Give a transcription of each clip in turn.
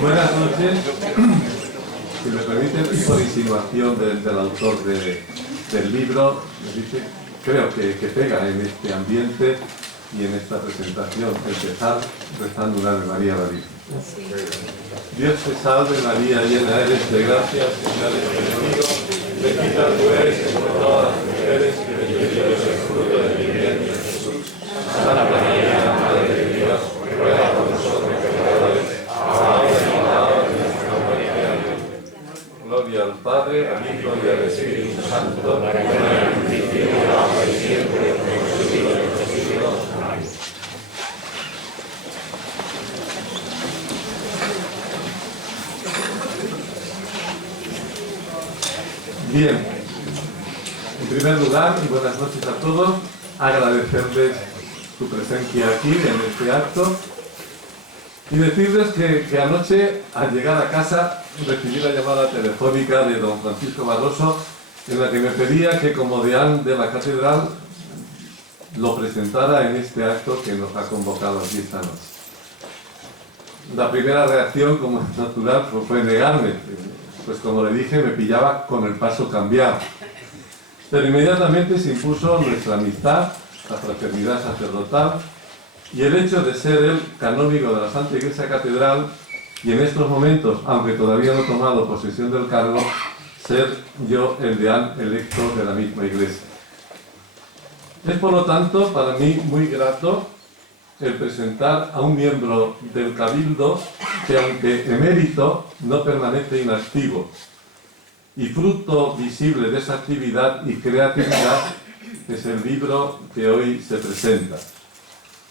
Buenas noches. Si me permiten, y por insinuación del autor del libro, me dice, creo que pega en este ambiente y en esta presentación empezar rezando una Ave María a la Virgen. Dios te salve María, llena eres de gracia, el Señor es contigo, bendita tú eres entre todas las mujeres y bendito es el fruto de mi vientre, Jesús. Santa María, Madre de Dios, ruega por nosotros pecadores, ahora y en la hora de nuestra muerte. Amén. Gloria al Padre, al Hijo y al Espíritu Santo, como en el principio, ahora y siempre, por los siglos de los siglos. Amén. Bien, en primer lugar, y buenas noches a todos, agradecerles su presencia aquí en este acto y decirles que anoche, al llegar a casa, recibí la llamada telefónica de don Francisco Barroso en la que me pedía que como deán de la catedral lo presentara en este acto que nos ha convocado aquí esta noche. La primera reacción, como es natural, fue negarme. Pues como le dije, me pillaba con el paso cambiado. Pero inmediatamente se impuso nuestra amistad, la fraternidad sacerdotal y el hecho de ser el canónigo de la Santa Iglesia Catedral y en estos momentos, aunque todavía no he tomado posesión del cargo, ser yo el deán electo de la misma Iglesia. Es por lo tanto para mí muy grato el presentar a un miembro del Cabildo que, aunque emérito, no permanece inactivo y fruto visible de esa actividad y creatividad es el libro que hoy se presenta,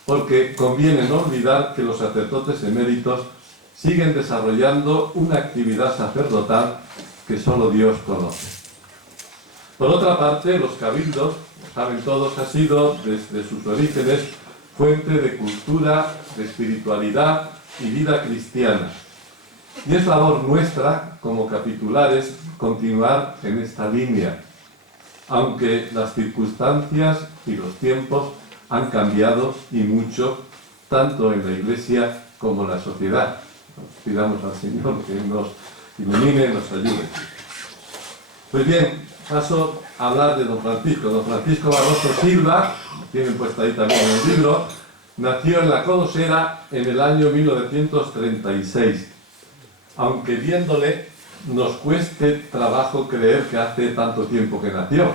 porque conviene no olvidar que los sacerdotes eméritos siguen desarrollando una actividad sacerdotal que solo Dios conoce. Por otra parte, los cabildos, saben todos, ha sido desde sus orígenes fuente de cultura, de espiritualidad y vida cristiana. Y es labor nuestra, como capitulares, continuar en esta línea, aunque las circunstancias y los tiempos han cambiado y mucho, tanto en la Iglesia como en la sociedad. Pidamos al Señor que nos ilumine y nos ayude. Pues bien, paso a hablar de don Francisco. Don Francisco Barroso Silva, tienen puesto ahí también en el libro, nació en la Colosera en el año 1936, aunque viéndole nos cueste trabajo creer que hace tanto tiempo que nació.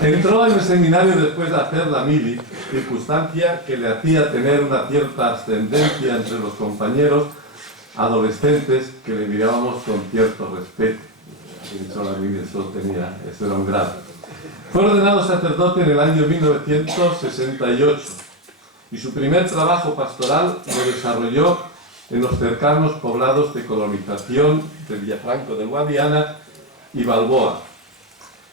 Entró en el seminario después de hacer la mili, circunstancia que le hacía tener una cierta ascendencia entre los compañeros adolescentes que le mirábamos con cierto respeto. Eso era un grado. Fue ordenado sacerdote en el año 1968 y su primer trabajo pastoral lo desarrolló en los cercanos poblados de colonización de Villafranco de Guadiana y Balboa.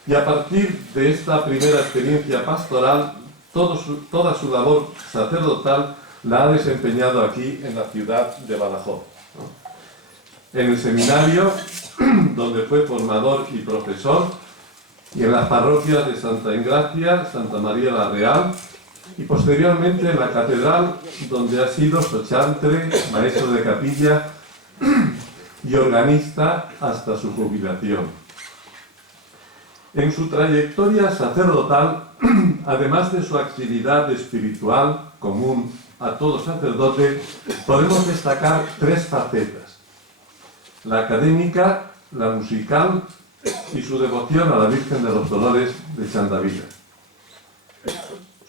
Y a partir de esta primera experiencia pastoral, toda su labor sacerdotal la ha desempeñado aquí en la ciudad de Badajoz. En el seminario, donde fue formador y profesor, y en las parroquias de Santa Engracia, Santa María la Real, y posteriormente en la catedral, donde ha sido sochantre, maestro de capilla y organista hasta su jubilación. En su trayectoria sacerdotal, además de su actividad espiritual común a todo sacerdote, podemos destacar tres facetas: la académica, la musical y su devoción a la Virgen de los Dolores de Chandavila.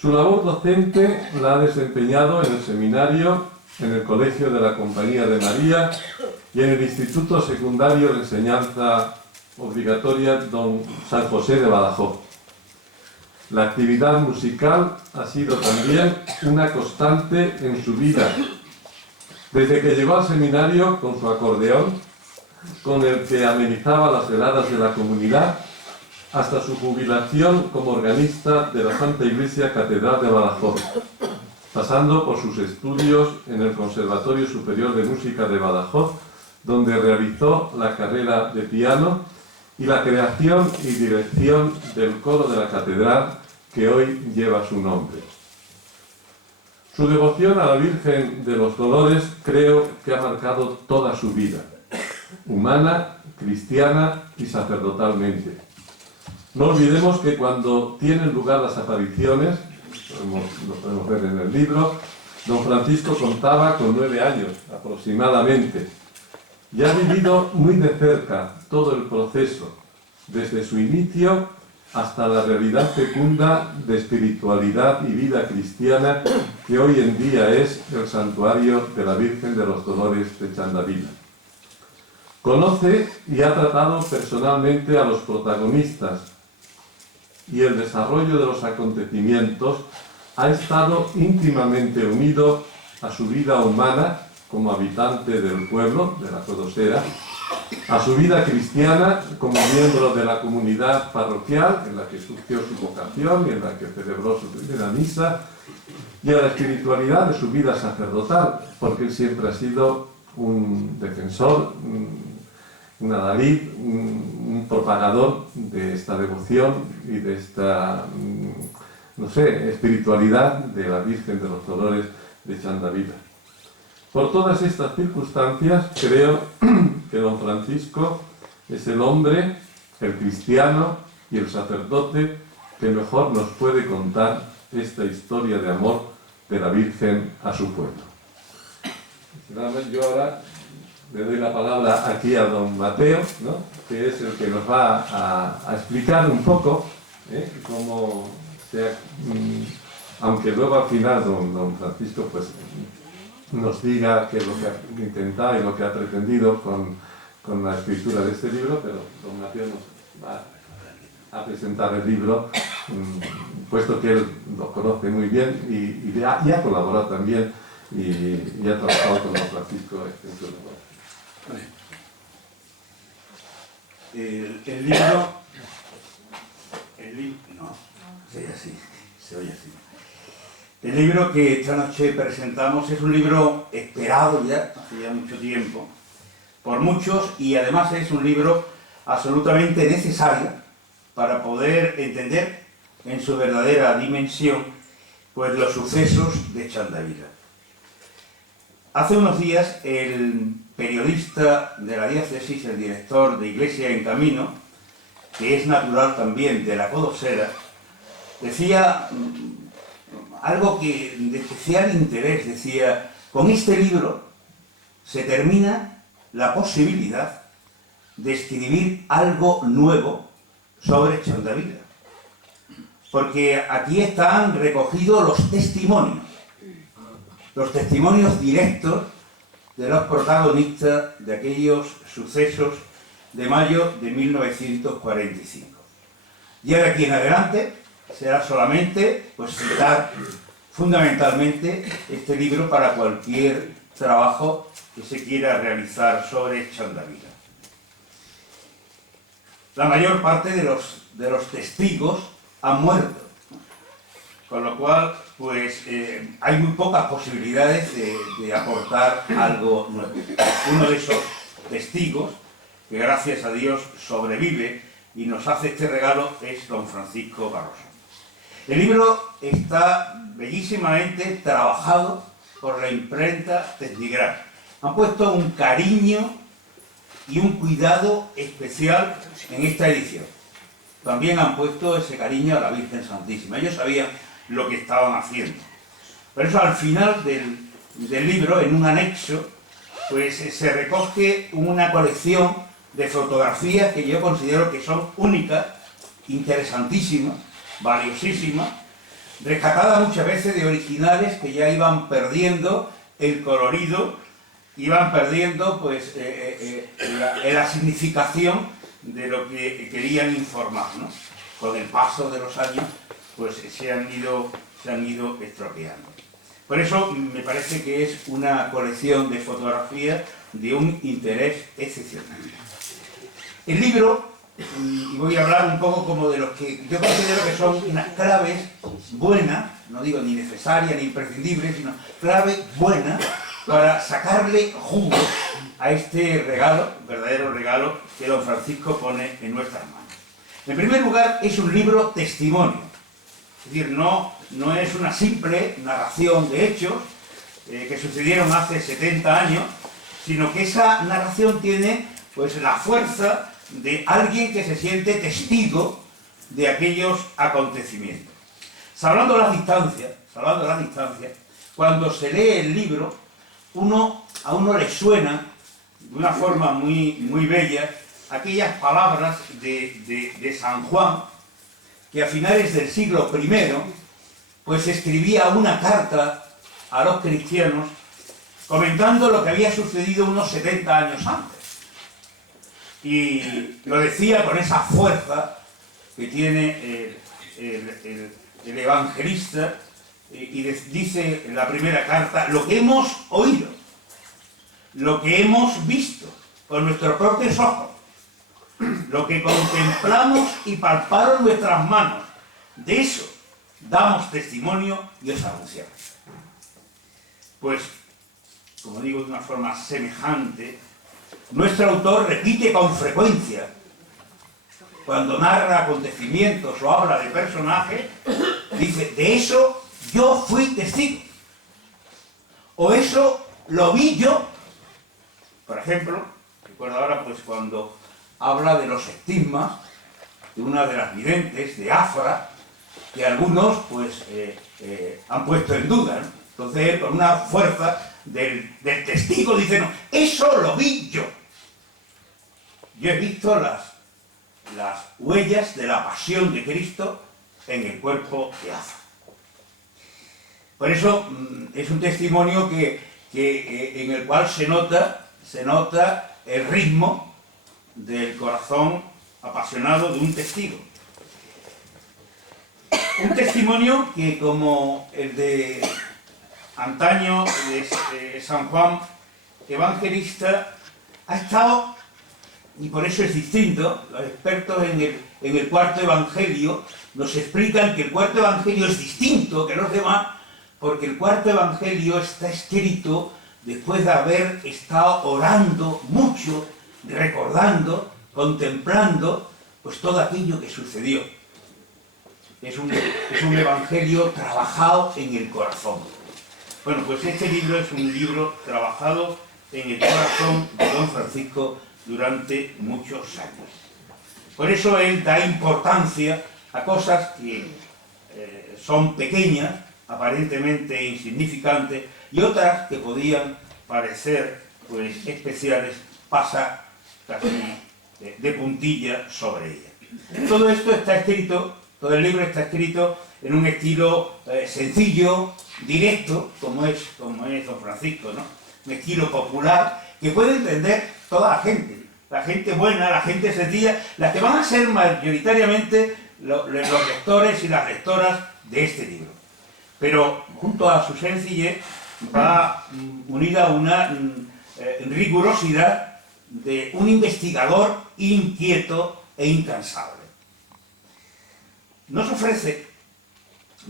Su labor docente la ha desempeñado en el seminario, en el Colegio de la Compañía de María y en el Instituto Secundario de Enseñanza Obligatoria Don San José de Badajoz. La actividad musical ha sido también una constante en su vida, desde que llegó al seminario con su acordeón, con el que amenizaba las veladas de la comunidad, hasta su jubilación como organista de la Santa Iglesia Catedral de Badajoz, pasando por sus estudios en el Conservatorio Superior de Música de Badajoz, donde realizó la carrera de piano y la creación y dirección del coro de la catedral que hoy lleva su nombre. Su devoción a la Virgen de los Dolores creo que ha marcado toda su vida, humana, cristiana y sacerdotalmente. No olvidemos que cuando tienen lugar las apariciones, lo podemos ver en el libro, don Francisco contaba con 9 años aproximadamente y ha vivido muy de cerca todo el proceso, desde su inicio hasta la realidad fecunda de espiritualidad y vida cristiana que hoy en día es el santuario de la Virgen de los Dolores de Chandavila. Conoce y ha tratado personalmente a los protagonistas y el desarrollo de los acontecimientos ha estado íntimamente unido a su vida humana como habitante del pueblo, de la Codosera, a su vida cristiana como miembro de la comunidad parroquial en la que surgió su vocación y en la que celebró su primera misa, y a la espiritualidad de su vida sacerdotal, porque él siempre ha sido un defensor, un adalid, un propagador de esta devoción y de esta, no sé, espiritualidad de la Virgen de los Dolores de Chandavila. Por todas estas circunstancias, creo que don Francisco es el hombre, el cristiano y el sacerdote que mejor nos puede contar esta historia de amor de la Virgen a su pueblo. Yo ahora le doy la palabra aquí a don Mateo, ¿no?, que es el que nos va a explicar un poco cómo sea, aunque luego al final don Francisco pues nos diga qué es lo que ha intentado y lo que ha pretendido con la escritura de este libro, pero don Mateo nos va a presentar el libro, puesto que él lo conoce muy bien y ha colaborado también y ha trabajado con don Francisco en su labor. El libro, no, se oye así. El libro que esta noche presentamos es un libro esperado ya, hace ya mucho tiempo, por muchos, y además es un libro absolutamente necesario para poder entender en su verdadera dimensión pues los sucesos de Chandavila. Hace unos días el periodista de la diócesis, el director de Iglesia en Camino, que es natural también de la Codosera, decía algo que de especial interés, decía: con este libro se termina la posibilidad de escribir algo nuevo sobre Chandavila, porque aquí están recogidos los testimonios directos de los protagonistas de aquellos sucesos de mayo de 1945. Y de aquí en adelante será solamente pues citar fundamentalmente este libro para cualquier trabajo que se quiera realizar sobre Chandavila. La mayor parte de los testigos han muerto, con lo cual pues hay muy pocas posibilidades de aportar algo nuevo. Uno de esos testigos, que gracias a Dios sobrevive y nos hace este regalo, es don Francisco Barroso. El libro está bellísimamente trabajado por la imprenta Testigral. Han puesto un cariño y un cuidado especial en esta edición. También han puesto ese cariño a la Virgen Santísima. Ellos sabían lo que estaban haciendo. Por eso al final del libro, en un anexo, pues se recoge una colección de fotografías que yo considero que son únicas, interesantísimas, valiosísimas, rescatadas muchas veces de originales que ya iban perdiendo el colorido, iban perdiendo pues la significación de lo que querían informar, ¿no? Con el paso de los años pues se han ido estropeando. Por eso me parece que es una colección de fotografías de un interés excepcional. El libro, y voy a hablar un poco como de los que yo considero que son unas claves buenas, no digo ni necesarias ni imprescindibles, sino claves buenas para sacarle jugo a este regalo, verdadero regalo, que don Francisco pone en nuestras manos. En primer lugar, es un libro testimonio. Es decir, no no es una simple narración de hechos que sucedieron hace 70 años, sino que esa narración tiene pues la fuerza de alguien que se siente testigo de aquellos acontecimientos. Salvando las distancias, cuando se lee el libro, a uno le suena de una forma muy bella aquellas palabras de San Juan, que a finales del siglo I pues escribía una carta a los cristianos comentando lo que había sucedido unos 70 años antes. Y lo decía con esa fuerza que tiene el evangelista, y dice en la primera carta: lo que hemos oído, lo que hemos visto con nuestros propios ojos, lo que contemplamos y palparon nuestras manos, de eso damos testimonio y os anunciamos. Pues, como digo de una forma semejante, nuestro autor repite con frecuencia, cuando narra acontecimientos o habla de personajes, dice: de eso yo fui testigo, o eso lo vi yo. Por ejemplo, recuerdo ahora pues cuando habla de los estigmas de una de las videntes, de Afra, que algunos pues han puesto en duda, ¿no? Entonces él, con una fuerza del testigo, dice: no, eso lo vi yo. Yo he visto las huellas de la pasión de Cristo en el cuerpo de Afra. Por eso es un testimonio en el cual se nota el ritmo del corazón apasionado de un testigo. Un testimonio que, como el de antaño de San Juan Evangelista, ha estado, y por eso es distinto. Los expertos en el cuarto evangelio nos explican que el cuarto evangelio es distinto que los demás, porque el cuarto evangelio está escrito después de haber estado orando mucho, recordando, contemplando pues todo aquello que sucedió. Es un evangelio trabajado en el corazón. Bueno, pues este libro es un libro trabajado en el corazón de don Francisco durante muchos años. Por eso él da importancia a cosas que son pequeñas, aparentemente insignificantes, y otras que podían parecer pues especiales, pasa casi de puntilla sobre ellas. Todo esto está escrito, todo el libro está escrito en un estilo sencillo, directo, como es don Francisco, ¿no? Un estilo popular que puede entender toda la gente buena, la gente sencilla, las que van a ser mayoritariamente los lectores y las lectoras de este libro. Pero junto a su sencillez va unida una rigurosidad de un investigador inquieto e incansable. Nos ofrece,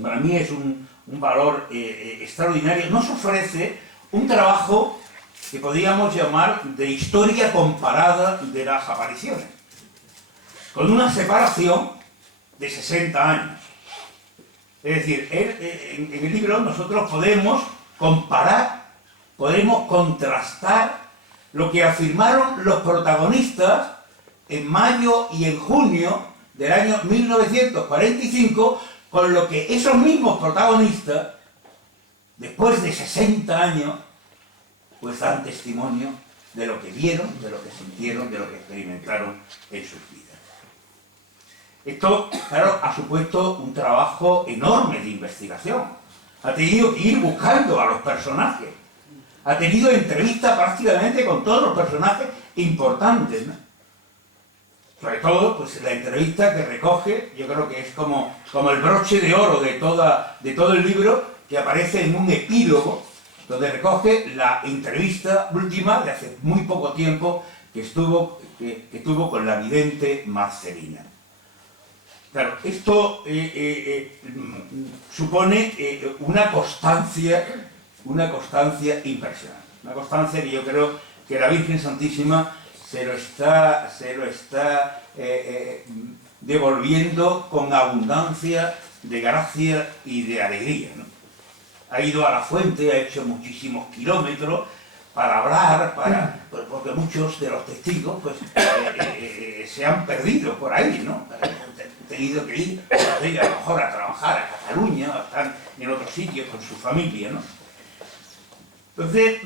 para mí es un valor extraordinario, nos ofrece un trabajo que podríamos llamar de historia comparada de las apariciones, con una separación de 60 años. Es decir, en el libro nosotros podemos comparar, podemos contrastar lo que afirmaron los protagonistas en mayo y en junio del año 1945 con lo que esos mismos protagonistas, después de 60 años, pues dan testimonio de lo que vieron, de lo que sintieron, de lo que experimentaron en sus vidas. Esto, claro, ha supuesto un trabajo enorme de investigación. Ha tenido que ir buscando a los personajes. Ha tenido entrevistas prácticamente con todos los personajes importantes, ¿no? Sobre todo, pues la entrevista que recoge, yo creo que es como el broche de oro de todo el libro, que aparece en un epílogo, donde recoge la entrevista última de hace muy poco tiempo que tuvo con la vidente Marcelina. Claro, esto supone una constancia impresionante. Una constancia que yo creo que la Virgen Santísima se lo está devolviendo con abundancia de gracia y de alegría, ¿no? Ha ido a la fuente, ha hecho muchísimos kilómetros para hablar, porque muchos de los testigos pues, se han perdido por ahí, ¿no? Han tenido que ir, a lo mejor a trabajar a Cataluña, o están en otros sitios con su familia, ¿no? Entonces,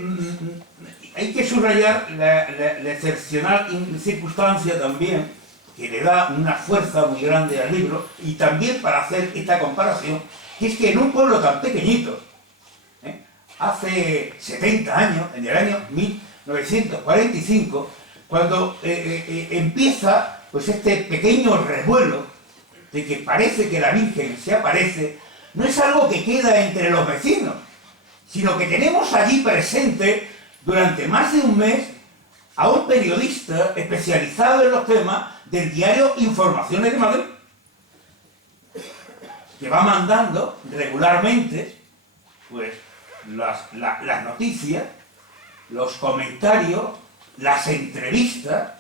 hay que subrayar la excepcional circunstancia también que le da una fuerza muy grande al libro, y también para hacer esta comparación, que es que en un pueblo tan pequeñito, hace 70 años, en el año 1945, cuando empieza pues este pequeño revuelo de que parece que la Virgen se aparece, no es algo que queda entre los vecinos, sino que tenemos allí presente durante más de un mes a un periodista especializado en los temas del diario Informaciones de Madrid, que va mandando regularmente pues las noticias, los comentarios, las entrevistas.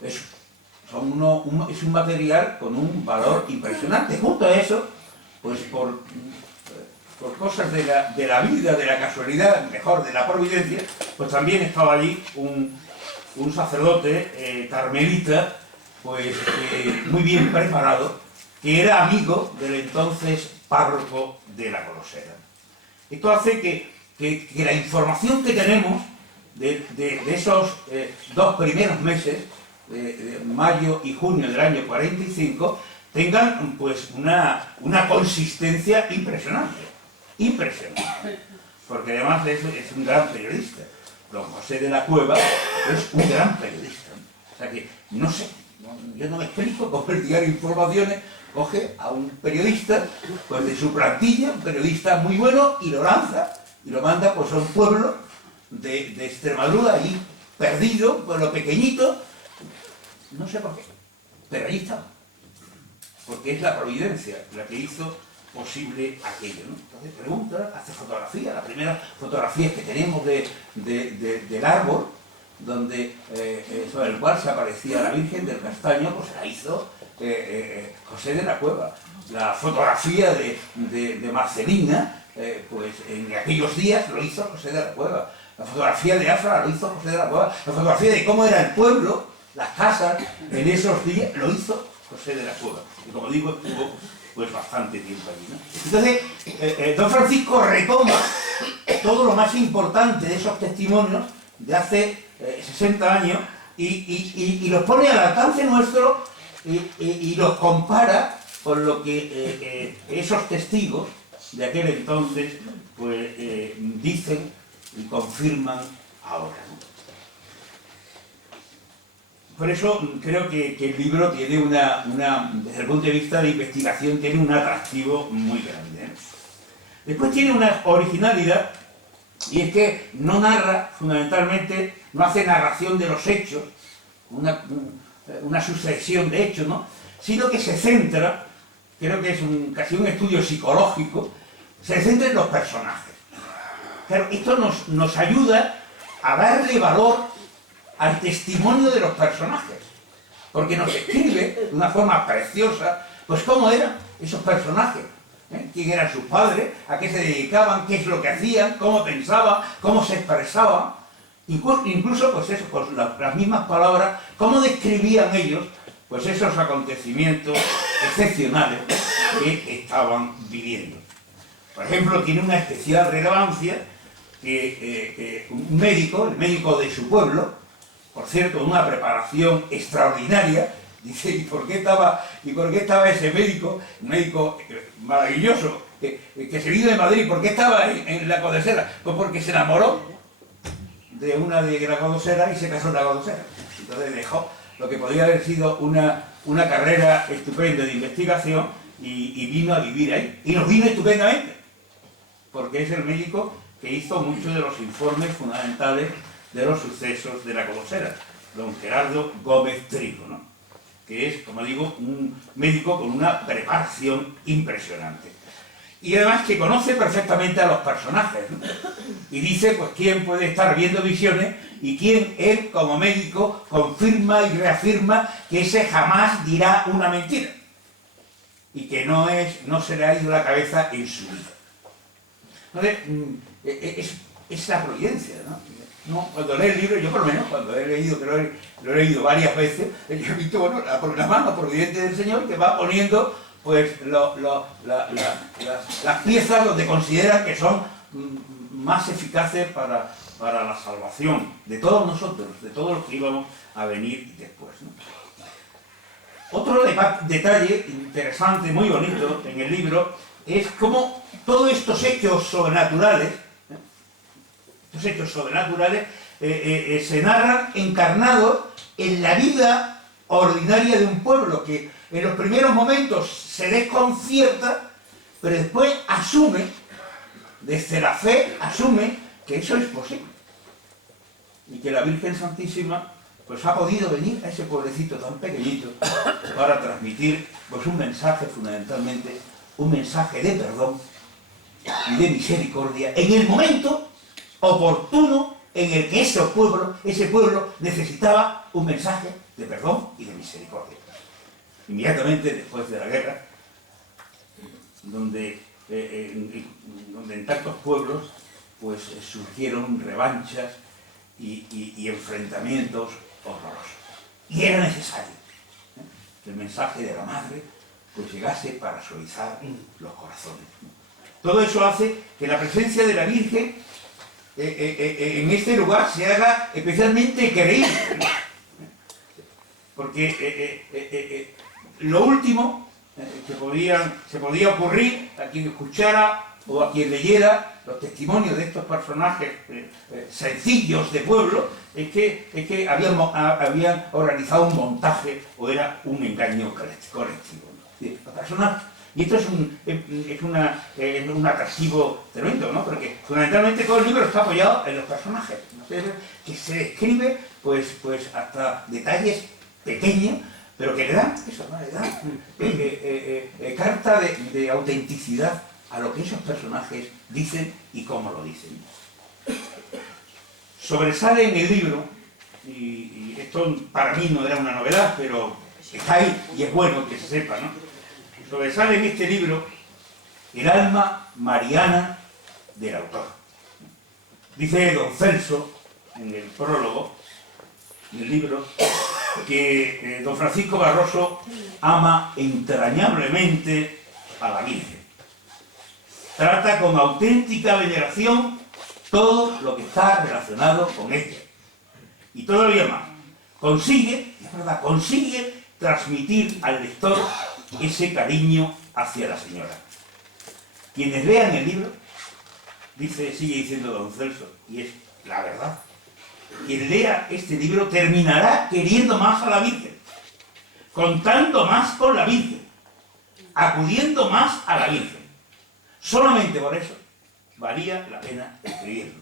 Es un material con un valor impresionante. Junto a eso, pues por cosas de la vida, de la casualidad, mejor, de la providencia, pues también estaba allí un sacerdote carmelita, pues muy bien preparado, que era amigo del entonces párroco de la Colosera. Esto hace que la información que tenemos de esos 2 primeros meses, de mayo y junio del año 45, tengan pues una consistencia impresionante. Porque además es un gran periodista. Don José de la Cueva es un gran periodista. O sea que, no sé, yo no me explico cómo el diario Informaciones coge a un periodista pues de su plantilla, un periodista muy bueno, y lo lanza, y lo manda pues a un pueblo de Extremadura, allí perdido, pueblo pequeñito, no sé por qué, pero allí estaba. Porque es la providencia la que hizo posible aquello, ¿no? Entonces pregunta, hace fotografía, la primera fotografía que tenemos del árbol, donde, sobre el cual se aparecía la Virgen del Castaño, pues la hizo José de la Cueva. La fotografía de Marcelina, pues en aquellos días lo hizo José de la Cueva. La fotografía de Afra lo hizo José de la Cueva. La fotografía de cómo era el pueblo, las casas, en esos días, lo hizo José de la Cueva. Y como digo, estuvo pues bastante tiempo allí, ¿no? Entonces, don Francisco retoma todo lo más importante de esos testimonios de hace 60 años y los pone al alcance nuestro y los compara con lo que esos testigos de aquel entonces pues dicen y confirman ahora, ¿no? Por eso creo que el libro tiene desde el punto de vista de investigación, tiene un atractivo muy grande, ¿eh? Después tiene una originalidad, y es que no narra, fundamentalmente, no hace narración de los hechos, una sucesión de hechos, ¿no? Sino que se centra, creo que es casi un estudio psicológico, se centra en los personajes. Pero esto nos ayuda a darle valor al testimonio de los personajes, porque nos escribe de una forma preciosa, pues cómo eran esos personajes, quién eran sus padres, a qué se dedicaban, qué es lo que hacían, cómo pensaban, cómo se expresaban, incluso pues eso, con las mismas palabras, cómo describían ellos pues esos acontecimientos excepcionales que estaban viviendo. Por ejemplo, tiene una especial relevancia que un médico, el médico de su pueblo, por cierto, una preparación extraordinaria, dice, ¿y por qué estaba ese médico, un médico maravilloso, que se vino de Madrid, por qué estaba en la Codesera? Pues porque se enamoró de una de la Codesera y se casó en la Codesera. Entonces dejó lo que podría haber sido una carrera estupenda de investigación y vino a vivir ahí. Y nos vino estupendamente, porque es el médico que hizo muchos de los informes fundamentales de los sucesos de la Colosera, don Gerardo Gómez Trigo, ¿no? Que es, como digo, un médico con una preparación impresionante. Y además que conoce perfectamente a los personajes, ¿no? Y dice, pues, quién puede estar viendo visiones y quién él, como médico, confirma y reafirma que ese jamás dirá una mentira. y que no se le ha ido la cabeza en su vida. Entonces, es la providencia, ¿no? Cuando lee el libro, yo por lo menos, cuando he leído, que lo he leído varias veces, he visto, bueno, la mano providente del Señor que va poniendo, pues, las piezas donde considera que son más eficaces para la salvación de todos nosotros, de todos los que íbamos a venir después, ¿no? Otro detalle interesante, muy bonito en el libro, es cómo todos estos hechos sobrenaturales, se narran encarnados en la vida ordinaria de un pueblo que en los primeros momentos se desconcierta, pero después asume, desde la fe, asume que eso es posible. Y que la Virgen Santísima pues ha podido venir a ese pueblecito tan pequeñito para transmitir pues un mensaje, fundamentalmente, un mensaje de perdón y de misericordia en el momento oportuno en el que ese pueblo necesitaba un mensaje de perdón y de misericordia. Inmediatamente después de la guerra, donde en tantos pueblos pues surgieron revanchas y enfrentamientos horrorosos. Y era necesario que el mensaje de la Madre pues llegase para suavizar los corazones. Todo eso hace que la presencia de la Virgen en este lugar se haga especialmente creíble. Porque lo último se podía ocurrir a quien escuchara o a quien leyera los testimonios de estos personajes sencillos de pueblo, es que habían organizado un montaje o era un engaño colectivo. Los personajes, y esto es un atractivo tremendo, ¿no? Porque fundamentalmente todo el libro está apoyado en los personajes, ¿no? Que se describe pues hasta detalles pequeños, pero que le dan eso, ¿no? Le dan carta de autenticidad a lo que esos personajes dicen y cómo lo dicen. Sobresale en el libro, y esto para mí no era una novedad, pero está ahí y es bueno que se sepa, ¿no? Sobresale en este libro el alma mariana del autor. Dice don Celso, en el prólogo del libro, que don Francisco Barroso ama entrañablemente a la Virgen. Trata con auténtica veneración todo lo que está relacionado con ella. Y todavía más, consigue transmitir al lector ese cariño hacia la señora. Quienes lean el libro, sigue diciendo don Celso, y es la verdad, quien lea este libro terminará queriendo más a la Virgen, contando más con la Virgen, acudiendo más a la Virgen. Solamente por eso valía la pena escribirlo.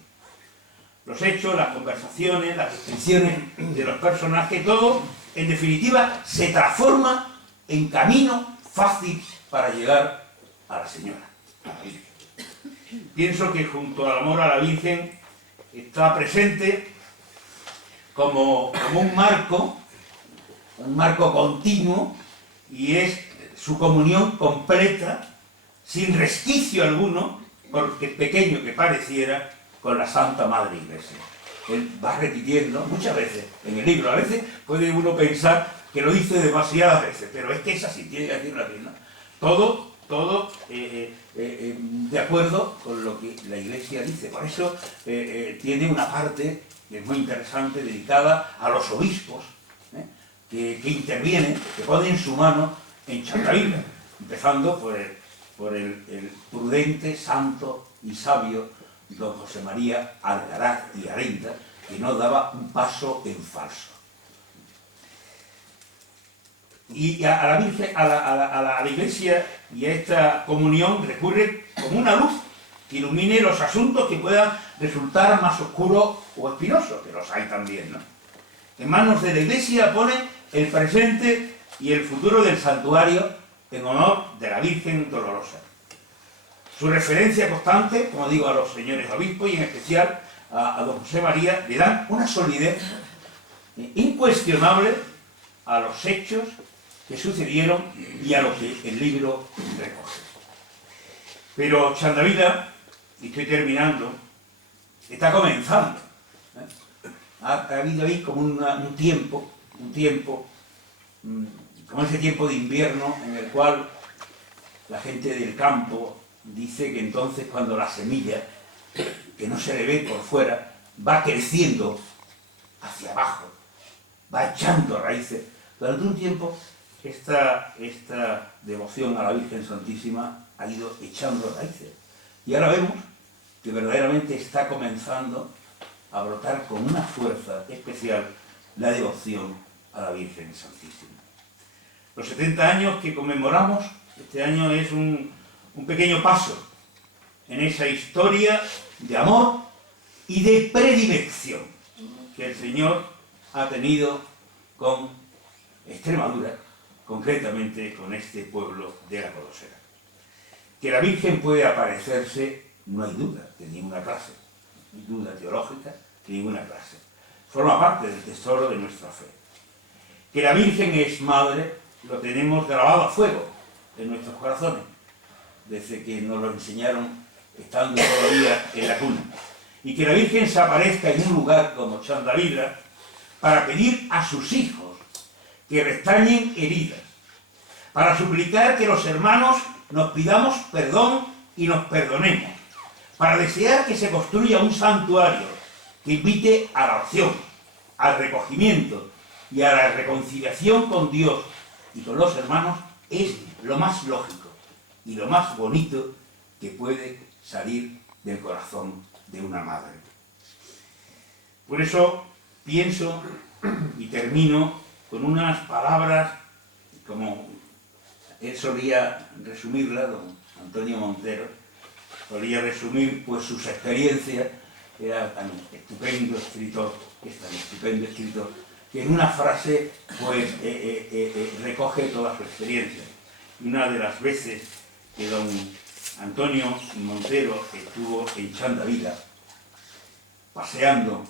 Los hechos, las conversaciones, las descripciones de los personajes, todo, en definitiva, se transforma en camino fácil para llegar a la señora, a la Virgen. Pienso que junto al amor a la Virgen está presente como un marco continuo, y es su comunión completa, sin resquicio alguno, porque pequeño que pareciera, con la Santa Madre Iglesia. Él va repitiendo muchas veces en el libro. A veces puede uno pensar que lo dice demasiadas veces, pero es que es así, tiene que decirlo así, ¿no? Todo de acuerdo con lo que la Iglesia dice. Por eso tiene una parte que es muy interesante, dedicada a los obispos, que intervienen, que ponen su mano en Chantabila, empezando por el prudente, santo y sabio don José María Algaraz y Arenda, que no daba un paso en falso. Y a la Virgen, a la Iglesia y a esta comunión recurre como una luz que ilumine los asuntos que puedan resultar más oscuros o espinosos, que los hay también, ¿no? En manos de la Iglesia pone el presente y el futuro del santuario en honor de la Virgen Dolorosa. Su referencia constante, como digo, a los señores obispos y en especial a don José María, le dan una solidez incuestionable a los hechos que sucedieron y a lo que el libro recoge. Pero Chandavila, y estoy terminando, está comenzando. Ha habido ahí como un tiempo, como ese tiempo de invierno en el cual la gente del campo dice que entonces cuando la semilla, que no se le ve por fuera, va creciendo hacia abajo, va echando raíces. Durante un tiempo esta devoción a la Virgen Santísima ha ido echando raíces. Y ahora vemos que verdaderamente está comenzando a brotar con una fuerza especial la devoción a la Virgen Santísima. Los 70 años que conmemoramos, este año es un pequeño paso en esa historia de amor y de predilección que el Señor ha tenido con Extremadura, concretamente con este pueblo de la Colosera. Que la Virgen puede aparecerse, no hay duda, de ninguna clase, no hay duda teológica de ninguna clase. Forma parte del tesoro de nuestra fe. Que la Virgen es madre, lo tenemos grabado a fuego en nuestros corazones, desde que nos lo enseñaron estando todavía en la cuna. Y que la Virgen se aparezca en un lugar como Chandavila para pedir a sus hijos que restañen heridas, para suplicar que los hermanos nos pidamos perdón y nos perdonemos, para desear que se construya un santuario que invite a la oración, al recogimiento y a la reconciliación con Dios y con los hermanos, es lo más lógico y lo más bonito que puede salir del corazón de una madre. Por eso pienso y termino con unas palabras, como él solía resumirla, don Antonio Montero, solía resumir pues sus experiencias, era tan estupendo escritor, que en una frase pues recoge toda su experiencia. Y una de las veces que don Antonio Montero estuvo en Chandavila, paseando,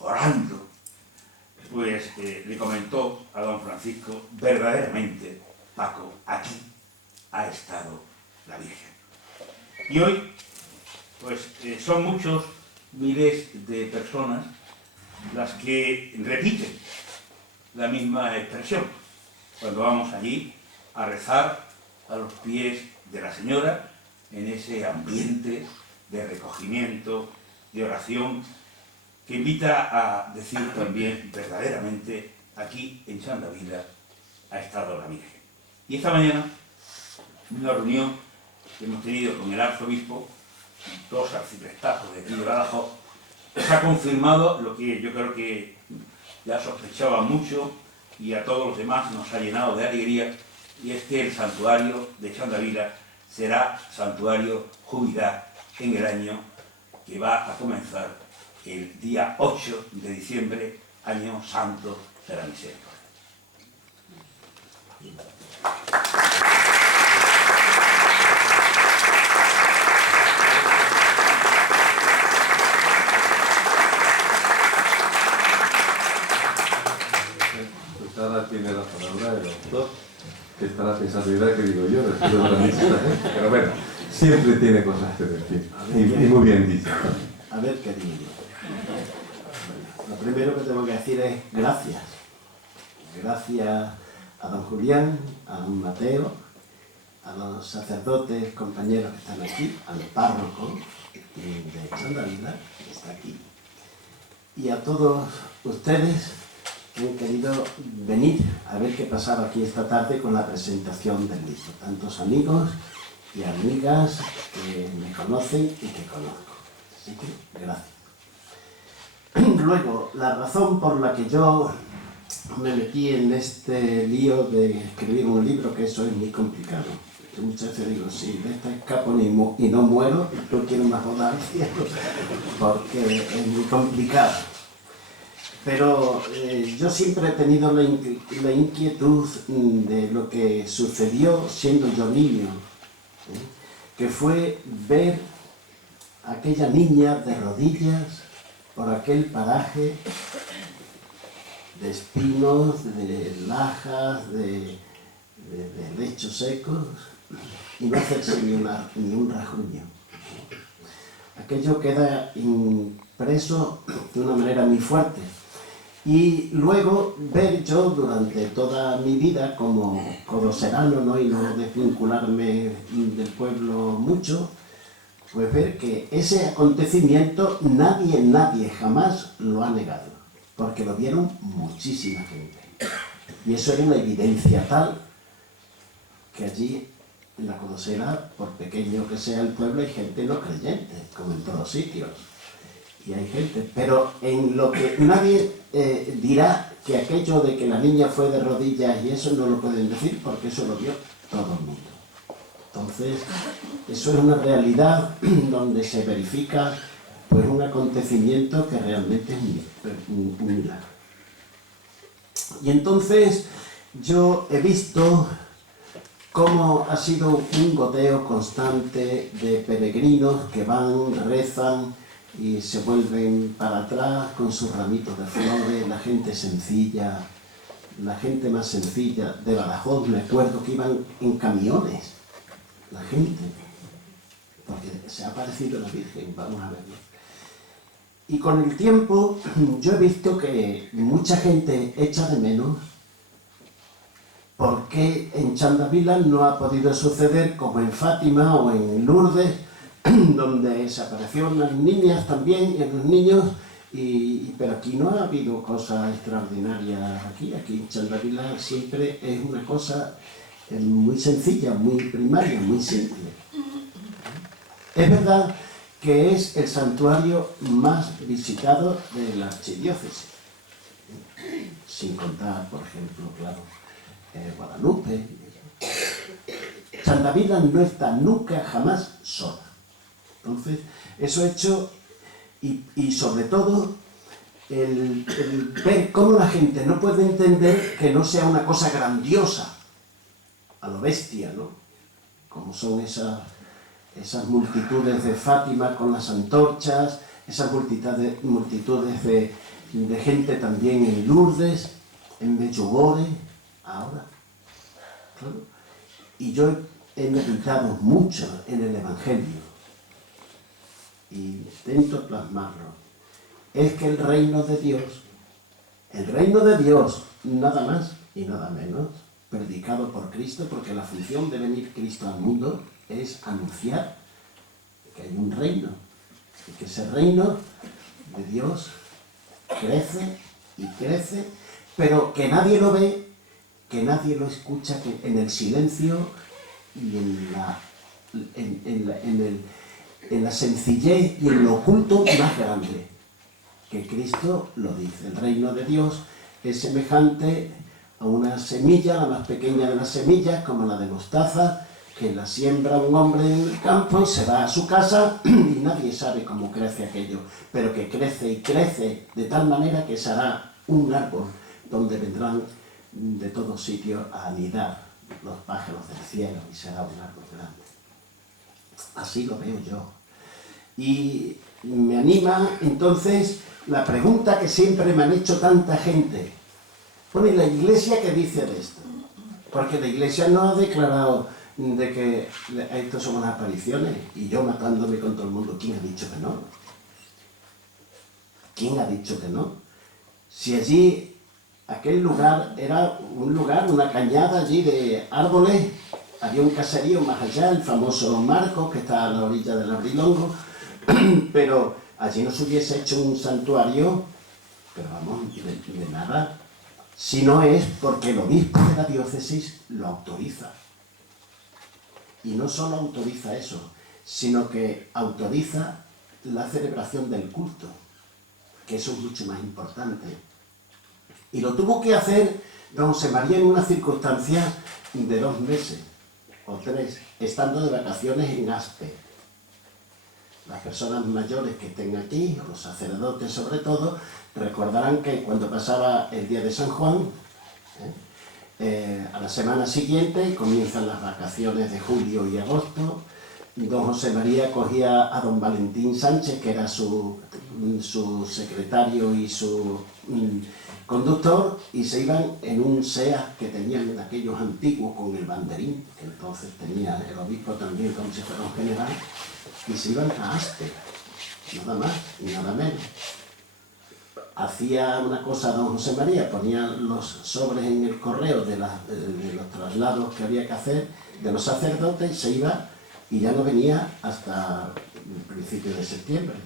orando, pues le comentó a don Francisco: verdaderamente, Paco, aquí ha estado la Virgen. Y hoy, pues son muchos, miles de personas las que repiten la misma expresión cuando vamos allí a rezar a los pies de la Señora en ese ambiente de recogimiento, de oración, que invita a decir también verdaderamente aquí en Chandavila ha estado la Virgen. Y esta mañana, en una reunión que hemos tenido con el arzobispo, dos arciprestazos de aquí de Badajoz, se ha confirmado lo que yo creo que ya sospechaba mucho y a todos los demás nos ha llenado de alegría, y es que el santuario de Chandavila será santuario jubilar en el año que va a comenzar el día 8 de diciembre, año santo de la misericordia. Pues ahora tiene la palabra el doctor, que estará pensando, ¿verdad? Que digo yo, después de la misa, pero bueno, siempre tiene cosas que decir, y muy bien dicho. A ver qué digo. Lo primero que tengo que decir es gracias. Gracias a don Julián, a don Mateo, a los sacerdotes, compañeros que están aquí, al párroco de Chandavila, que está aquí, y a todos ustedes que han querido venir a ver qué pasaba aquí esta tarde con la presentación del libro. Tantos amigos y amigas que me conocen y que conozco. Así que, gracias. Luego, la razón por la que yo me metí en este lío de escribir un libro, que eso es muy complicado. Yo muchas veces digo, si de esta escapo y no muero, no quiero más rodar al cielo, porque es muy complicado. Pero yo siempre he tenido la inquietud de lo que sucedió siendo yo niño, que fue ver a aquella niña de rodillas por aquel paraje de espinos, de lajas, de de lechos secos y no hacerse ni un rasguño. Aquello queda impreso de una manera muy fuerte. Y luego ver yo durante toda mi vida como codoserano, ¿no? Y no desvincularme del pueblo mucho, pues ver que ese acontecimiento nadie jamás lo ha negado, porque lo vieron muchísima gente. Y eso era una evidencia tal que allí en la Codosera, por pequeño que sea el pueblo, hay gente no creyente, como en todos sitios. Y hay gente, pero en lo que nadie dirá que aquello de que la niña fue de rodillas y eso no lo pueden decir porque eso lo vio todo el mundo. Entonces, eso es una realidad donde se verifica pues un acontecimiento que realmente es un milagro. Y entonces yo he visto cómo ha sido un goteo constante de peregrinos que van, rezan y se vuelven para atrás con sus ramitos de flores, la gente sencilla, la gente más sencilla de Badajoz, me acuerdo que iban en camiones, la gente, porque se ha aparecido la Virgen, vamos a verlo. Y con el tiempo yo he visto que mucha gente echa de menos por qué en Chandavila no ha podido suceder como en Fátima o en Lourdes, donde se aparecieron las niñas también y los niños, pero aquí no ha habido cosas extraordinarias. Aquí en Chandavila siempre es una cosa muy sencilla, muy primaria, muy simple. Es verdad que es el santuario más visitado de la archidiócesis, sin contar, por ejemplo, claro, Guadalupe. Chandavila no está nunca, jamás sola. Entonces, eso ha hecho, y sobre todo, el ver cómo la gente no puede entender que no sea una cosa grandiosa, a lo bestia, ¿no? Como son esas multitudes de Fátima con las antorchas, esas multitudes de gente también en Lourdes, en Medjugorje, ahora, claro. Y yo he meditado mucho en el Evangelio y intento plasmarlo. Es que el reino de Dios, nada más y nada menos, predicado por Cristo, porque la función de venir Cristo al mundo es anunciar que hay un reino, y que ese reino de Dios crece y crece, pero que nadie lo ve, que nadie lo escucha, que en el silencio y en la sencillez y en lo oculto más grande, que Cristo lo dice. El reino de Dios es semejante a una semilla, la más pequeña de las semillas, como la de mostaza, que la siembra un hombre en el campo y se va a su casa y nadie sabe cómo crece aquello, pero que crece y crece de tal manera que será un árbol donde vendrán de todos sitios a anidar los pájaros del cielo y será un árbol grande. Así lo veo yo. Y me anima entonces la pregunta que siempre me han hecho tanta gente. Bueno, ¿y la Iglesia qué dice de esto? Porque la Iglesia no ha declarado de que esto son unas apariciones y yo matándome con todo el mundo. ¿Quién ha dicho que no? ¿Quién ha dicho que no? Si allí, aquel lugar era un lugar, una cañada allí de árboles, había un caserío más allá, el famoso Marcos, que está a la orilla del Abrilongo, pero allí no se hubiese hecho un santuario, pero vamos, de nada, si no es porque el obispo de la diócesis lo autoriza. Y no solo autoriza eso, sino que autoriza la celebración del culto, que eso es mucho más importante. Y lo tuvo que hacer don José María en una circunstancia de 2 meses o 3, estando de vacaciones en Aspe. Las personas mayores que estén aquí, los sacerdotes sobre todo, recordarán que cuando pasaba el día de San Juan, a la semana siguiente comienzan las vacaciones de julio y agosto. Don José María cogía a don Valentín Sánchez, que era su su secretario y su conductor, y se iban en un SEAT que tenían de aquellos antiguos con el banderín, que entonces tenía el obispo también como si fuera un general, y se iban a Aspe, nada más y nada menos. Hacía una cosa don José María, ponía los sobres en el correo de los traslados que había que hacer de los sacerdotes, y se iba y ya no venía hasta el principio de septiembre.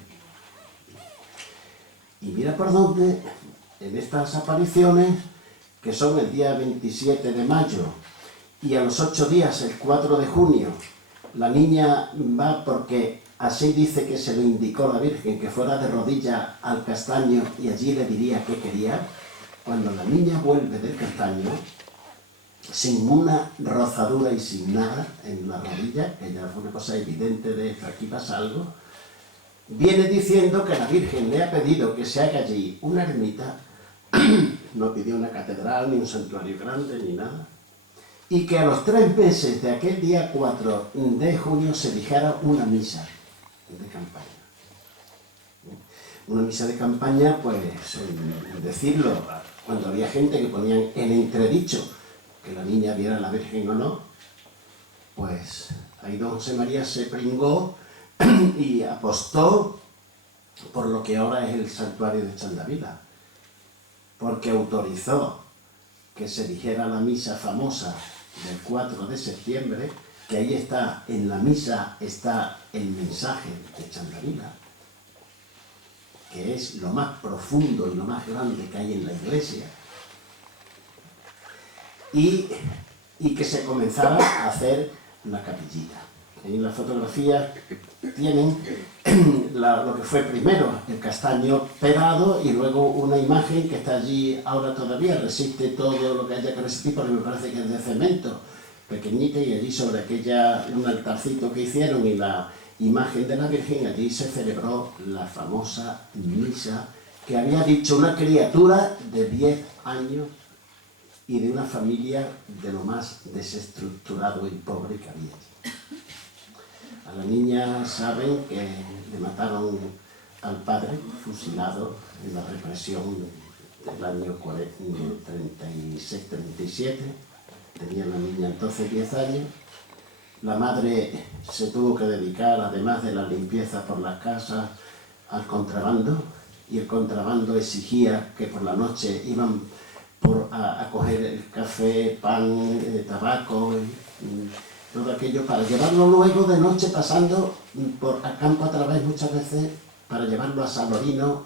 Y mira por dónde, en estas apariciones, que son el día 27 de mayo, y a los 8 días, el 4 de junio, la niña va porque así dice que se lo indicó la Virgen, que fuera de rodillas al castaño y allí le diría qué quería. Cuando la niña vuelve del castaño, sin una rozadura y sin nada en la rodilla, que ya fue una cosa evidente de que aquí pasa algo, viene diciendo que la Virgen le ha pedido que se haga allí una ermita, no pidió una catedral, ni un santuario grande, ni nada, y que a los 3 meses de aquel día 4 de junio se dijera una misa de campaña. Una misa de campaña, pues, decirlo, cuando había gente que ponían en entredicho que la niña viera a la Virgen o no, pues ahí don José María se pringó y apostó por lo que ahora es el santuario de Chandavila, porque autorizó que se dijera la misa famosa del 4 de septiembre, que ahí está, en la misa está el mensaje de Chandavila, que es lo más profundo y lo más grande que hay en la Iglesia, y que se comenzara a hacer la capillita. En la fotografía tienen lo que fue primero, el castaño pegado, y luego una imagen que está allí ahora todavía, resiste todo lo que haya que resistir, porque me parece que es de cemento, pequeñita, y allí sobre un altarcito que hicieron y la imagen de la Virgen, allí se celebró la famosa misa que había dicho una criatura de 10 años y de una familia de lo más desestructurado y pobre que había. A la niña saben que le mataron al padre, fusilado en la represión del año 36-37. Tenía la niña entonces 10 años. La madre se tuvo que dedicar, además de la limpieza por las casas, al contrabando, y el contrabando exigía que por la noche iban a coger el café, pan, tabaco, todo aquello, para llevarlo luego de noche pasando por el campo a través muchas veces, para llevarlo a Salorino,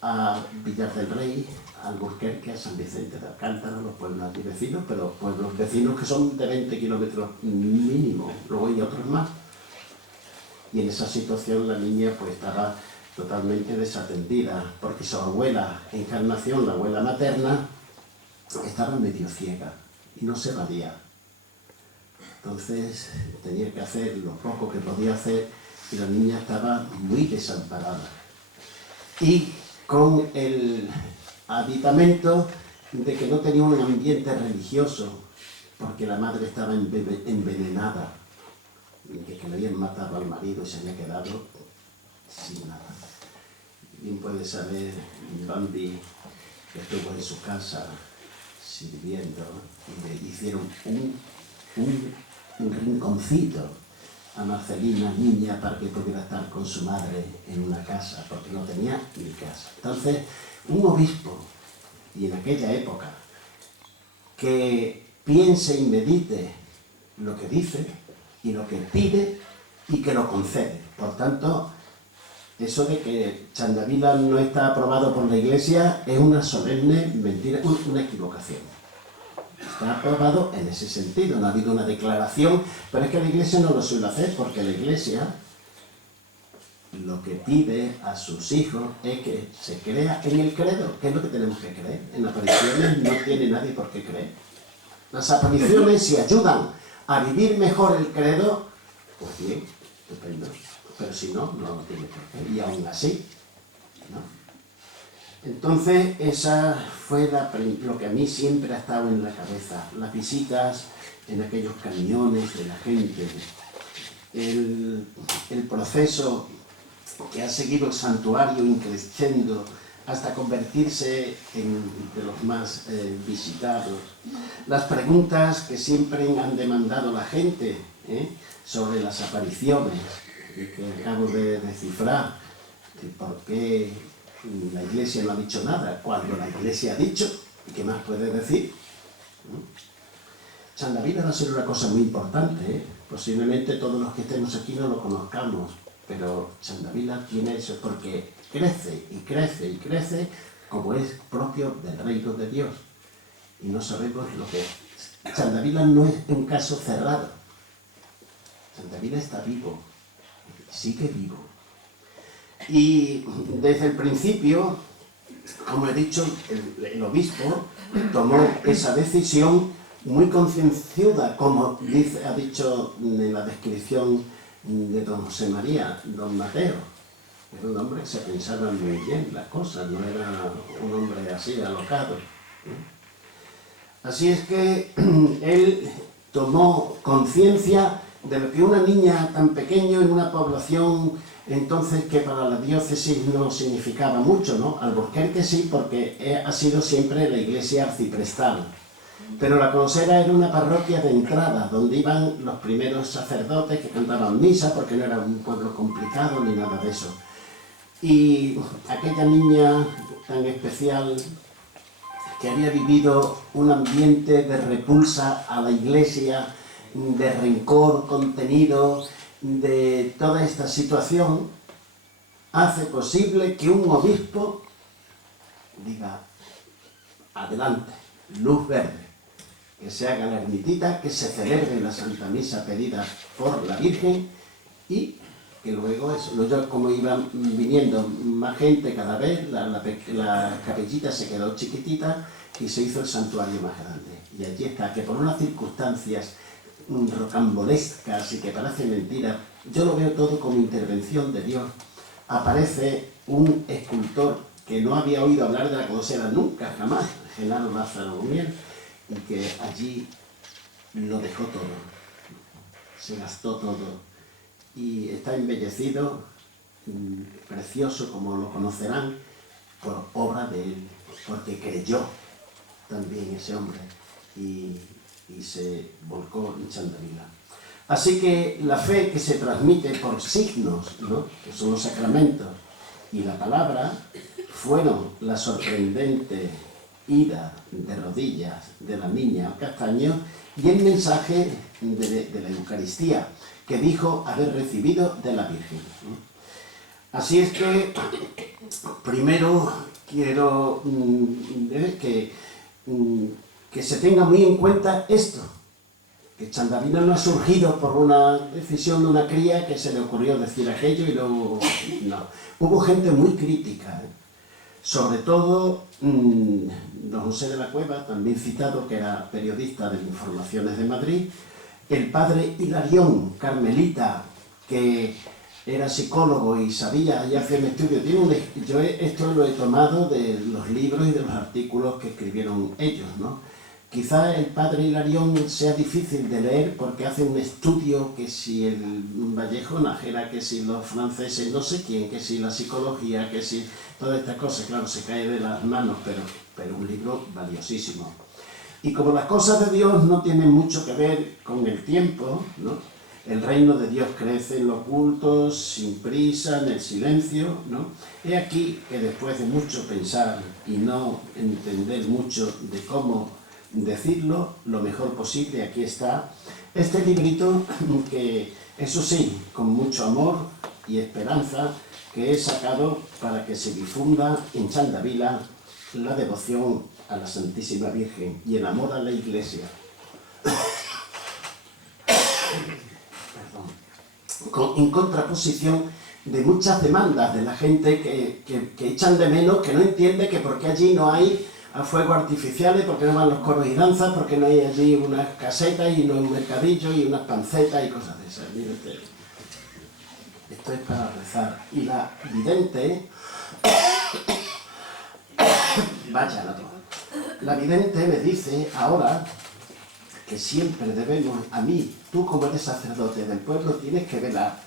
a Villar del Rey, a Alburquerque, a San Vicente de Alcántara, los pueblos aquí vecinos, pero pueblos vecinos que son de 20 kilómetros mínimo, luego hay otros más. Y en esa situación la niña pues estaba totalmente desatendida, porque su abuela Encarnación, la abuela materna, estaba medio ciega y no se valía. Entonces tenía que hacer lo poco que podía hacer, y la niña estaba muy desamparada. Y con el aditamento de que no tenía un ambiente religioso, porque la madre estaba envenenada, de que le habían matado al marido y se había quedado sin nada. Bien puede saber Bambi, que estuvo en su casa sirviendo, y le hicieron un rinconcito a Marcelina, niña, para que pudiera estar con su madre en una casa, porque no tenía ni casa. Entonces, un obispo, y en aquella época, que piense y medite lo que dice y lo que pide y que lo concede. Por tanto, eso de que Chandavila no está aprobado por la Iglesia es una solemne mentira, una equivocación. Está aprobado en ese sentido, no ha habido una declaración, pero es que la Iglesia no lo suele hacer, porque la Iglesia lo que pide a sus hijos es que se crea en el credo. ¿Qué es lo que tenemos que creer? En apariciones no tiene nadie por qué creer. Las apariciones, si ayudan a vivir mejor el credo, pues bien, estupendo. Pero si no, no tiene por qué. Y aún así, ¿no? Entonces, esa fue lo que a mí siempre ha estado en la cabeza. Las visitas en aquellos camiones de la gente, el proceso que ha seguido el santuario increciendo hasta convertirse en de los más visitados. Las preguntas que siempre han demandado la gente sobre las apariciones, que acabo de descifrar, por qué la Iglesia no ha dicho nada, cuando la Iglesia ha dicho, ¿y qué más puede decir? Chandavila va a ser una cosa muy importante, posiblemente todos los que estemos aquí no lo conozcamos, pero Chandavila tiene eso porque crece y crece y crece como es propio del reino de Dios. Y no sabemos lo que es. Chandavila no es un caso cerrado. Chandavila está vivo, sigue vivo. Y desde el principio, como he dicho, el obispo tomó esa decisión muy concienciada, como ha dicho en la descripción de don José María, don Mateo. Era un hombre que se pensaba muy bien las cosas, no era un hombre así alocado. Así es que él tomó conciencia de lo que una niña tan pequeña en una población entonces que para la diócesis no significaba mucho, ¿no? Alburquerque sí, porque ha sido siempre la iglesia arciprestal. Pero la Colosera era una parroquia de entrada, donde iban los primeros sacerdotes que cantaban misa, porque no era un pueblo complicado ni nada de eso. Y aquella niña tan especial que había vivido un ambiente de repulsa a la iglesia, de rencor contenido, de toda esta situación, hace posible que un obispo diga, adelante, luz verde, que se haga la ermitita, que se celebre la Santa Misa pedida por la Virgen y que luego, como iban viniendo más gente cada vez, la capellita se quedó chiquitita y se hizo el santuario más grande. Y allí está, que por unas circunstancias rocambolescas y que parece mentira, yo lo veo todo como intervención de Dios. Aparece un escultor que no había oído hablar de la Colosera nunca, jamás, Genaro Lázaro Gumiel, y que allí lo dejó todo, se gastó todo, y está embellecido, precioso como lo conocerán, por obra de él, porque creyó también ese hombre y se volcó en Chandavila. Así que la fe que se transmite por signos, ¿no?, que son los sacramentos, y la palabra, fueron la sorprendente ida de rodillas de la niña Castaño y el mensaje de la Eucaristía, que dijo haber recibido de la Virgen. Así es que, primero quiero que se tenga muy en cuenta esto, que Chandavila no ha surgido por una decisión de una cría que se le ocurrió decir aquello y luego no. Hubo gente muy crítica, sobre todo don José de la Cueva, también citado, que era periodista de Informaciones de Madrid, el padre Hilarión, carmelita, que era psicólogo y sabía y hacía un estudio. Yo esto lo he tomado de los libros y de los artículos que escribieron ellos, ¿no? Quizá el padre Hilarión sea difícil de leer porque hace un estudio que si el Vallejo Nájera, que si los franceses, no sé quién, que si la psicología, que si todas estas cosas, claro, se cae de las manos, pero un libro valiosísimo. Y como las cosas de Dios no tienen mucho que ver con el tiempo, ¿no?, el reino de Dios crece en lo oculto, sin prisa, en el silencio, ¿no? He aquí que después de mucho pensar y no entender mucho de cómo decirlo lo mejor posible, aquí está este librito que, eso sí, con mucho amor y esperanza, que he sacado para que se difunda en Chandavila la devoción a la Santísima Virgen y el amor a la Iglesia. En contraposición de muchas demandas de la gente que echan de menos, que no entiende que por qué allí no hay fuegos artificiales, por qué no van los coros y danzas, por qué no hay allí unas casetas y un mercadillo y unas pancetas y cosas de esas. Mire usted. Esto es para rezar. Y la vidente, vaya la toma. La vidente me dice ahora que siempre debemos, a mí, tú como eres sacerdote del pueblo, tienes que velar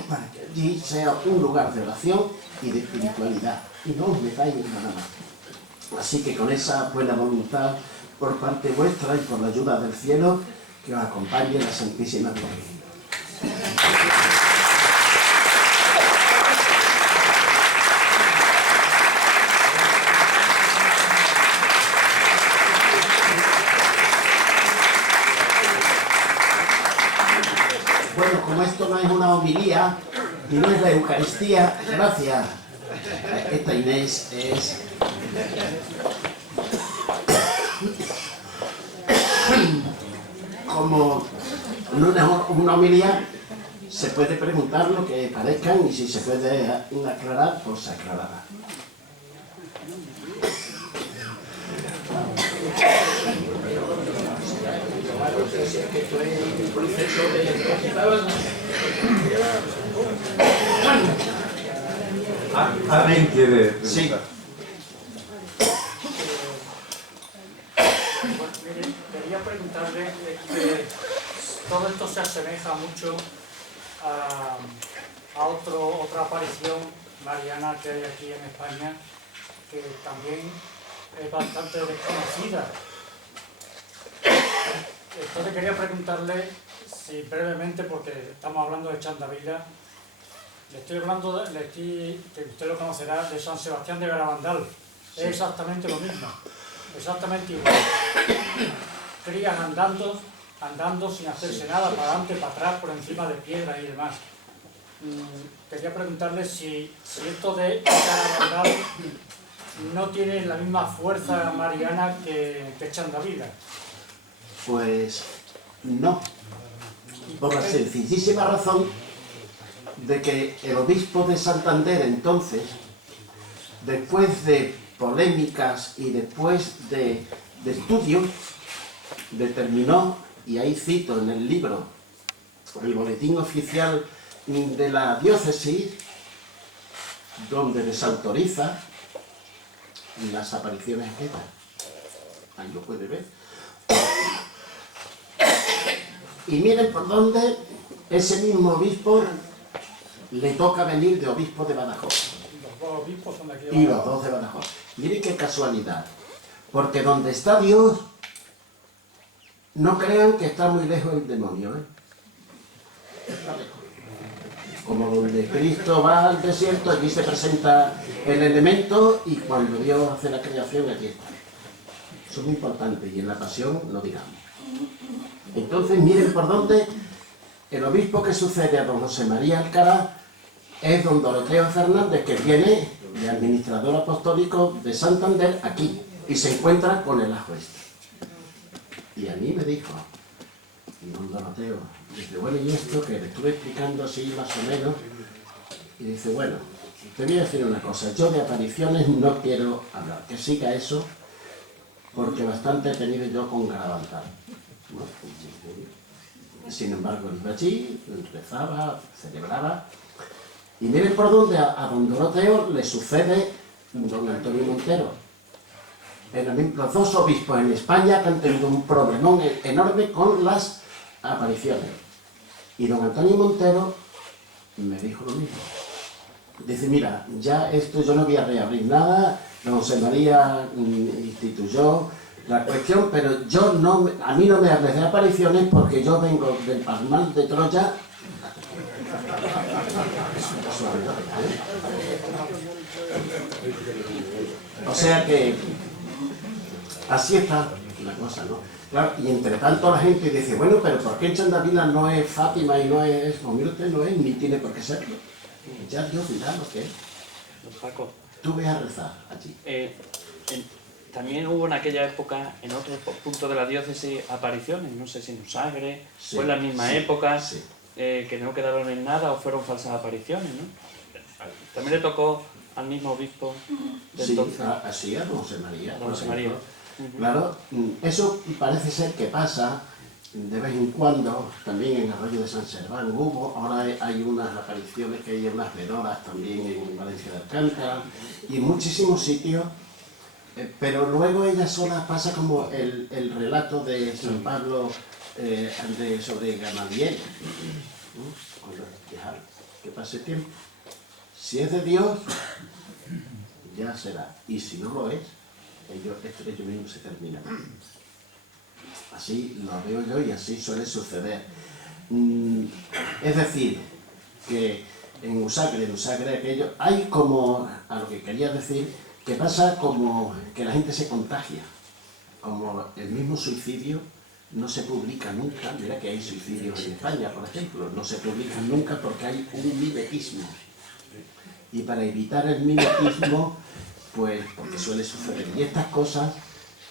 para que allí sea un lugar de oración y de espiritualidad, y no os metáis en nada más. Así que con esa buena voluntad por parte vuestra y por la ayuda del cielo, que os acompañe la Santísima Virgen. Bueno, como esto no es una homilía y no es la Eucaristía, gracias. Esta Inés es... como una homilía, se puede preguntar lo que parezcan y si se puede aclarar, pues se aclarará. ¿Alguien quiere preguntar? Sí. Quería preguntarle que todo esto se asemeja mucho a otra aparición mariana que hay aquí en España, que también es bastante desconocida. Entonces quería preguntarle si brevemente, porque estamos hablando de Chandavila, le estoy hablando, que usted lo conocerá, de San Sebastián de Garabandal. Es exactamente lo mismo, exactamente igual. Crías andando sin hacerse nada, para adelante, para atrás, por encima de piedras y demás. Quería preguntarle si esto de Garabandal no tiene la misma fuerza mariana que Chandavila. Pues no, por la sencillísima razón de que el obispo de Santander entonces, después de polémicas y después de estudios, determinó, y ahí cito en el libro, el boletín oficial de la diócesis, donde desautoriza las apariciones estas. Ahí lo puede ver. Y miren por dónde ese mismo obispo le toca venir de obispo de Badajoz. Los dos obispos son de aquí de Y Badajoz. los dos de Badajoz. Miren qué casualidad. Porque donde está Dios, no crean que está muy lejos el demonio, ¿eh? Está lejos. Como donde Cristo va al desierto, allí se presenta el elemento y cuando Dios hace la creación, aquí está. Eso es muy importante y en la pasión lo digamos. Entonces, miren por dónde el obispo que sucede a don José María Alcaraz es don Doroteo Fernández, que viene de administrador apostólico de Santander aquí y se encuentra con el ajo este. Y a mí me dijo, don Doroteo, dice, bueno, y esto que le estuve explicando así más o menos, y dice, bueno, te voy a decir una cosa, yo de apariciones no quiero hablar, que siga eso, porque bastante he tenido yo con Garabandal. Sin embargo, iba allí, rezaba, celebraba, y miren por dónde a don Doroteo le sucede don Antonio Montero. Los dos obispos en España que han tenido un problemón enorme con las apariciones. Y don Antonio Montero me dijo lo mismo. Dice, mira, ya esto yo no voy a reabrir nada, don José María instituyó la cuestión, pero yo no, a mí no me hables de apariciones porque yo vengo del Palmar de Troya. O sea que así está la cosa, ¿no? Claro, y entre tanto la gente dice, bueno, pero ¿por qué Chandavila no es Fátima y no es... Pues mire usted, no es, ni tiene por qué serlo. Ya Dios dirá lo que es. Don Paco, Tú ve a rezar allí. también hubo en aquella época, en otros puntos de la diócesis, apariciones, no sé si en Usagre, Sí, fue en la misma sí, época, sí. Que no quedaron en nada o fueron falsas apariciones, ¿no? También le tocó al mismo obispo de Sí, entonces. así a don José María. Don José María. Claro, eso parece ser que pasa de vez en cuando, también en Arroyo de San Serván hubo, ahora hay unas apariciones que hay unas vedoras también en Valencia de Alcántara y en muchísimos sitios, pero luego ella sola pasa como el relato de San Pablo sobre Gamaliel, con los tejados. que pase tiempo. Si es de Dios, ya será. Y si no lo es, ellos mismos se terminan. Así lo veo yo y así suele suceder. Es decir, que en Usagre aquello, hay como, a lo que quería decir, que pasa como que la gente se contagia. Como el mismo suicidio no se publica nunca. Mira que hay suicidios en España, por ejemplo, no se publican nunca porque hay un mimetismo. Y para evitar el mimetismo, pues porque suele suceder. Y estas cosas,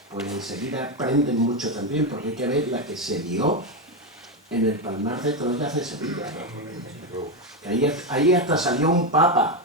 pues enseguida aprenden mucho también, porque hay que ver la que se lió en el Palmar de Troyas de Sevilla. Ahí hasta salió un papa.